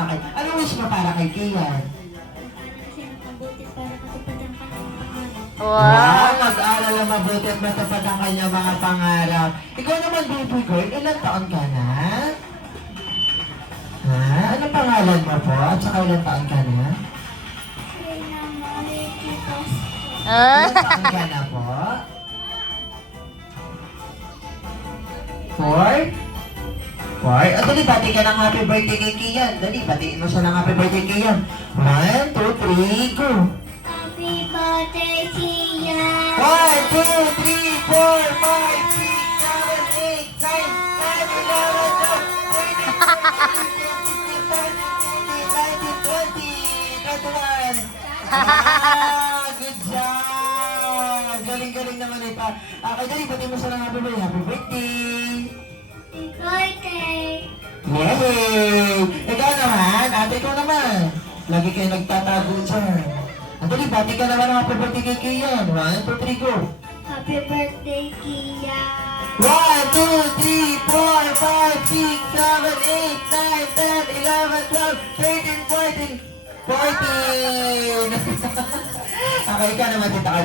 Okay. Ano wish mo para kay Kian? Wow! Mag-aral na mabuti at matupad ang kanyang mga pangarap. Ikaw naman, baby girl, ilang taon ka na? Ha? Ano pangalan mo po? At saka ilang taon ka na? Ilang taon ka na po? 4? 4? O, dali, bati ka ng happy birthday kay Kian. Dali, batiin mo siya ng happy birthday kay Kian. 1, 2, 3, go! Happy birthday, Kia! 1, 2, 3, 4, 5, 6, 7, 8, 9, 10, 11, 12, 13, 14, 15, 16, 17, 18, 19, 20, 21. Good job! Galing-galing naman ito. Okay, dali, pati mo siya ng happy birthday. Happy birthday! Happy birthday! Yay! Ikaw naman, ate ko naman. Lagi kayo nagtatago dyan. Dali, bati ka naman ng happy birthday kay Kian. 1, 2, 3, go! Happy birthday, Kia! 1, 2, 3, 4, 5, 6, 7, 8, 9, 10, 11, 12, 13, 14, 14! Okay ka naman, dito ka.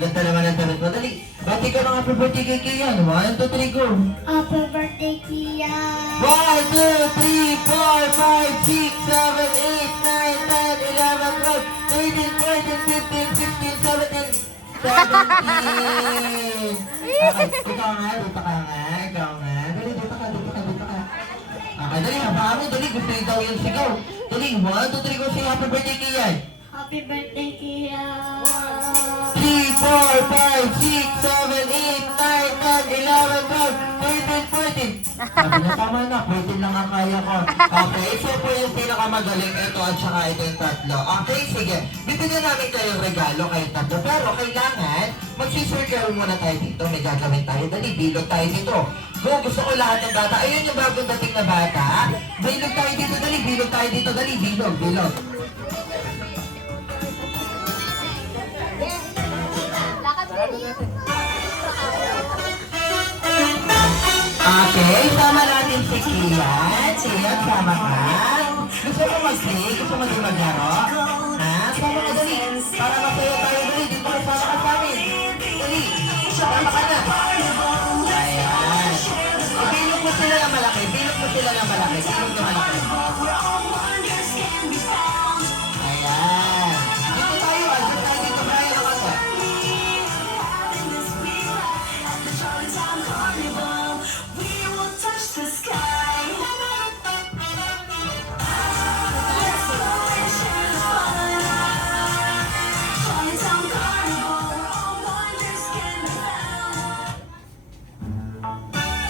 Ganda naman ang damit mo. Dali, bati ka ng happy birthday kay Kian. 1, 2, 3, go! Happy birthday, Kia! 1, 2, 3, 4, 5, 6, 7, 8, 9, 10, 11, 12, 13, 14, 15, 16, 17, 17! Okay, ikaw nga, dito ka nga. Dali, dito ka. Okay, dali, habaan mo, dali, gusto niyo daw yung sigaw. Dali, 1, 2, 3, go, say happy birthday Kian. Happy birthday, Kia! 3, 4, 5, 6, 7, 8, 9, 10, 11, 12, 13, 14. Sabi na tama na, 14 lang ang kaya ko. Okay, so po yung pinakamagaling ito at saka ito yung tatlo. Okay, sige. Bibigyan namin kayong regalo kayong tatlo. Pero kailangan, magsisircle muna tayo dito. May gagawin tayo. Dali, bilog tayo dito. Go, gusto ko lahat ng bata. Ayun yung bagong dating na bata. Bilog tayo dito, dali. Bilog tayo dito, dali. Bilog. Okay, sama natin si Kian. Kian, sama ka. Gusto mo mag-play? Gusto mo din maglaro? Ha? Sama ka, dali. Para masaya tayo, dali. Dito ka, sama ka sa amin. Dali. Sama ka na. Ayan. Bilog mo sila ng malaki. Bilog mo sila ng malaki.